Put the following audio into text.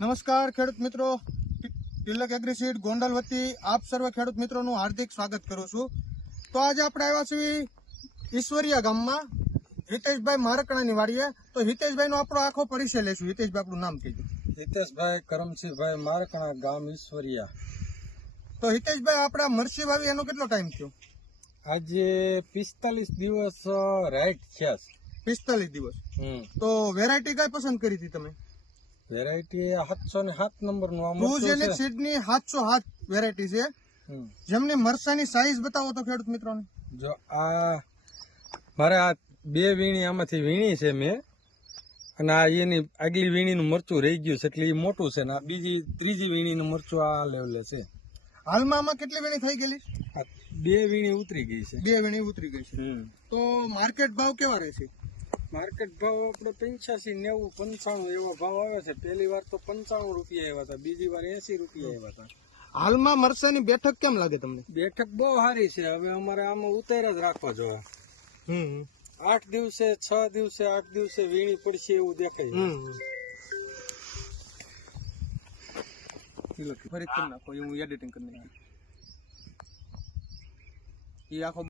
નમસ્કાર ખેડૂત મિત્રો, તિલક એગ્રીસીડ ગોંડલ વતી આપ સર્વ ખેડૂત મિત્રોનું હાર્દિક સ્વાગત કરું છું। તો આજે આપણે આવ્યા છીએ ઈશ્વરિયા ગામમાં હિતેશભાઈ મારકણાની વાડીએ। તો હિતેશભાઈનો આપણો આખો પરિચય લેશું। હિતેશભાઈ આપણું નામ કહેજો। હિતેશભાઈ કરમસિંહભાઈ મારકણા, ગામ ઈશ્વરિયા। તો હિતેશભાઈ આપણે મરસી વાવી એનો કેટલો ટાઈમ થયો? આજે 45 દિવસ રાઈટ થયા છે। 45 દિવસ। તો વેરાયટી કઈ પસંદ કરી હતી તમે? વેરાયટી 707 નંબર નું ટ્રુજેનિક સીડની 707 વેરાયટી છે। જેમની મરસાની સાઈઝ બતાવો તો ખેડૂત મિત્રોને। જો આ મારે આ બે વીણી આમાંથી વીણી છે મેં, અને આ એની આગલી વીણીનું મરચું રહી ગયું છે એટલે એ મોટું છે, ને આ બીજી ત્રીજી વીણીનું મરચું આ લેવલે છે। હાલમાં આમાં કેટલી વીણી થઈ ગયેલી? આ બે વીણી ઉતરી ગઈ છે। બે વીણી ઉતરી ગઈ છે। તો માર્કેટ ભાવ કેવા રહેશે? માર્કેટ ભાવ આપણે 85, 90, 95 એવો ભાવ આવે છે। પહેલી વાર તો 95 રૂપિયા આવ્યા હતા, બીજી વાર 80 રૂપિયા આવ્યા હતા। હાલમાં મરસાની બેઠક કેમ લાગે તમને? બેઠક બહુ સારી છે। હવે અમારે આમાં ઉતાર જ રાખવા જોઈએ। 8 દિવસે 6 દિવસે 8 દિવસે વીણી પડશે એવું દેખાય। ફરી કરી નાખો, હું એડિટિંગ કરી નાખી। એ આખો